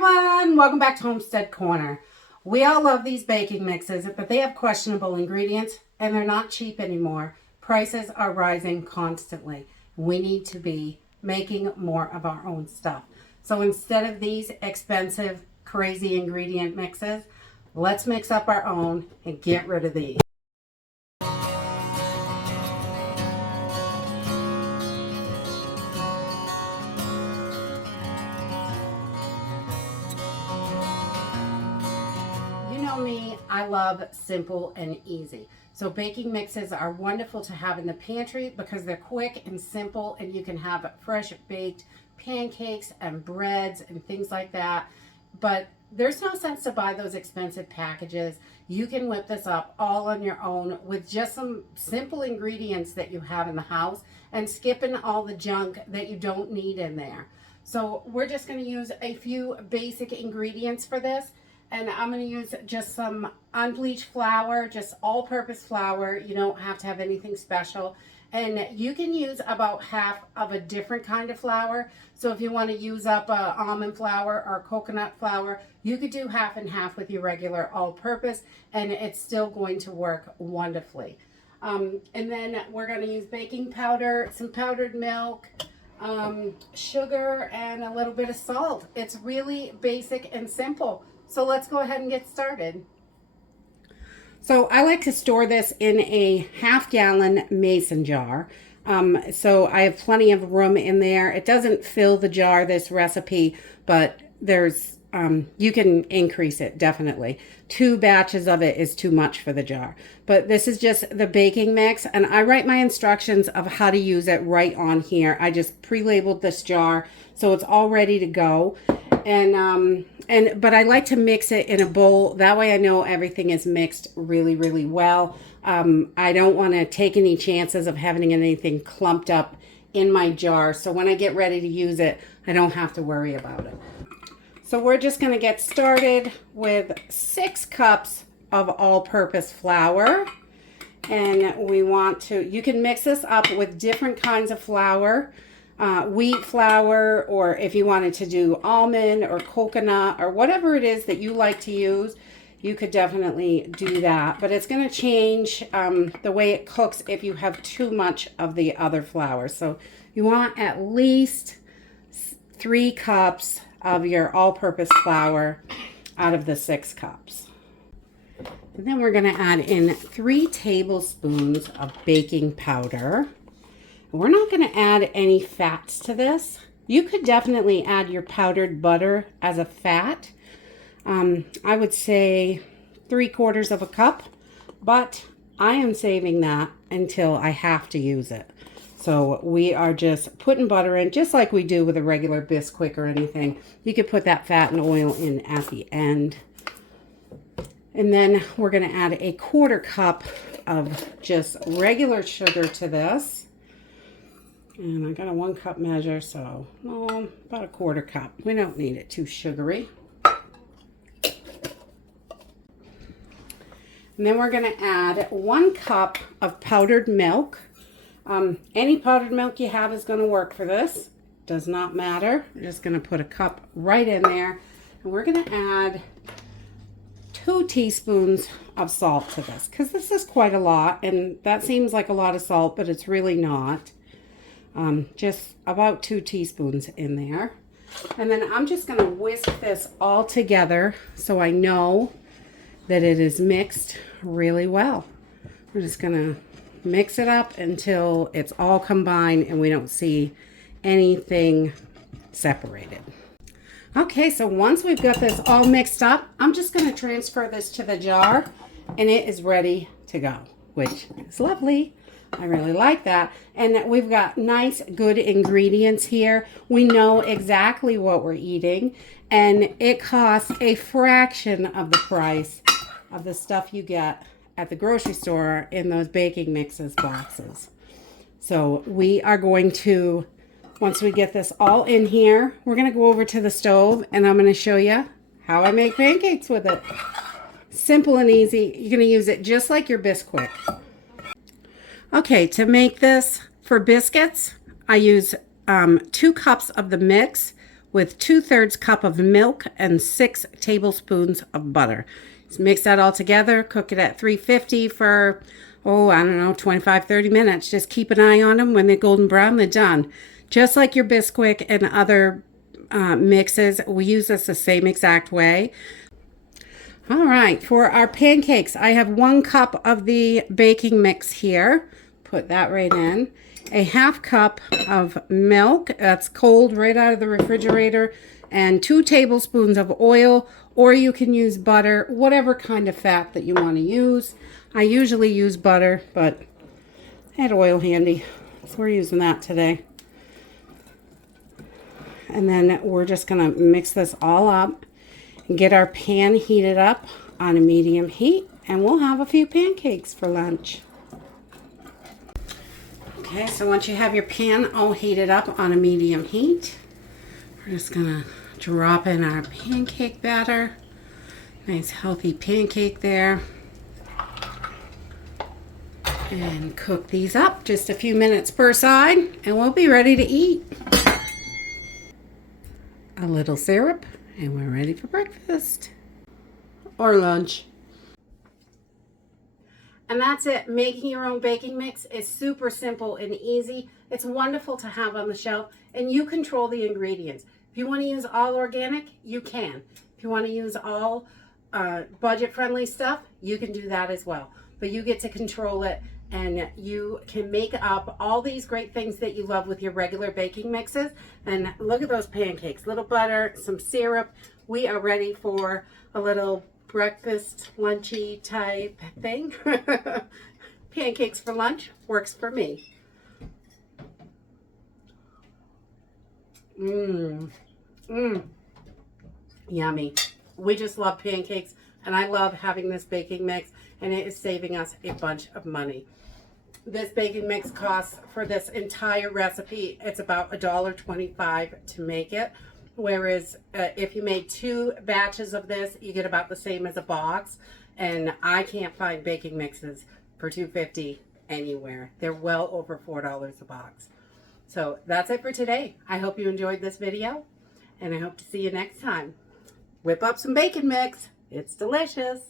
everyone, welcome back to Homestead Corner. We all love these baking mixes, but they have questionable ingredients and they're not cheap anymore. Prices are rising constantly. We need to be making more of our own stuff. So instead of these expensive, crazy ingredient mixes, let's mix up our own and get rid of these. You know me, I love simple and easy. So baking mixes are wonderful to have in the pantry because they're quick and simple, and you can have fresh baked pancakes and breads and things like that. But there's no sense to buy those expensive packages. You can whip this up all on your own with just some simple ingredients that you have in the house and skipping all the junk that you don't need in there. So we're just going to use a few basic ingredients for this. And I'm going to use just some unbleached flour, just all-purpose flour. You don't have to have anything special. And you can use about half of a different kind of flour. So if you want to use up almond flour or coconut flour, you could do half and half with your regular all-purpose, and it's still going to work wonderfully. And then we're going to use baking powder, some powdered milk, sugar, and a little bit of salt. It's really basic and simple. So let's go ahead and get started. So I like to store this in a half-gallon mason jar. So I have plenty of room in there. It doesn't fill the jar, this recipe, but there's you can increase it, definitely. 2 batches of it is too much for the jar. But this is just the baking mix, and I write my instructions of how to use it right on here. I just pre-labeled this jar, so it's all ready to go. But I like to mix it in a bowl. That way I know everything is mixed really, really well. I don't want to take any chances of having anything clumped up in my jar. So when I get ready to use it, I don't have to worry about it. So we're just going to get started with 6 cups of all-purpose flour. And we want to, you can mix this up with different kinds of flour. Wheat flour, or if you wanted to do almond or coconut or whatever it is that you like to use, you could definitely do that. But it's going to change the way it cooks if you have too much of the other flour. So you want at least 3 cups of your all-purpose flour out of the 6 cups. And then we're going to add in 3 tablespoons of baking powder. We're not going to add any fats to this. You could definitely add your powdered butter as a fat. I would say 3/4 of a cup, but I am saving that until I have to use it. So we are just putting butter in, just like we do with a regular Bisquick or anything. You could put that fat and oil in at the end. And then we're going to add a 1/4 cup of just regular sugar to this. And I got a 1 cup measure, so about a 1/4 cup. We don't need it too sugary. And then we're going to add 1 cup of powdered milk. Any powdered milk you have is going to work for this. Does not matter. We're just going to put a cup right in there. And we're going to add 2 teaspoons of salt to this, because this is quite a lot. And that seems like a lot of salt, but it's really not. Just about 2 teaspoons in there. And then I'm just going to whisk this all together so I know that it is mixed really well. We're just going to mix it up until it's all combined and we don't see anything separated. Okay, so once we've got this all mixed up, I'm just going to transfer this to the jar and it is ready to go, which is lovely. I really like that. And we've got nice, good ingredients here. We know exactly what we're eating, and it costs a fraction of the price of the stuff you get at the grocery store in those baking mixes boxes. So we are going to, once we get this all in here, we're going to go over to the stove and I'm going to show you how I make pancakes with it. Simple and easy. You're going to use it just like your Bisquick. Okay, to make this for biscuits, I use 2 cups of the mix with 2/3 cup of milk and 6 tablespoons of butter. Just mix that all together, cook it at 350 for, oh, I don't know, 25, 30 minutes. Just keep an eye on them. When they're golden brown, they're done. Just like your Bisquick and other mixes, we use this the same exact way. All right, for our pancakes, I have 1 cup of the baking mix here. Put that right in. A 1/2 cup of milk, that's cold right out of the refrigerator, and 2 tablespoons of oil, or you can use butter, whatever kind of fat that you want to use. I usually use butter, but I had oil handy, so we're using that today. And then we're just going to mix this all up and get our pan heated up on a medium heat, and we'll have a few pancakes for lunch. Okay, so once you have your pan all heated up on a medium heat, we're just gonna drop in our pancake batter. Nice healthy pancake there. And cook these up just a few minutes per side, and we'll be ready to eat. A little syrup, and we're ready for breakfast or lunch. And that's it. Making your own baking mix is super simple and easy. It's wonderful to have on the shelf, and you control the ingredients. If you want to use all organic, you can. If you want to use all budget-friendly stuff, you can do that as well. But you get to control it, and you can make up all these great things that you love with your regular baking mixes. And look at those pancakes. Little butter, some syrup. We are ready for a little breakfast, lunchy type thing. Pancakes for lunch works for me. Yummy. We just love pancakes, and I love having this baking mix, and it is saving us a bunch of money. This baking mix costs, for this entire recipe, it's about $1.25 to make it. Whereas if you made 2 batches of this, you get about the same as a box. And I can't find baking mixes for $2.50 anywhere. They're well over $4 a box. So that's it for today. I hope you enjoyed this video, and I hope to see you next time. Whip up some bacon mix. It's delicious.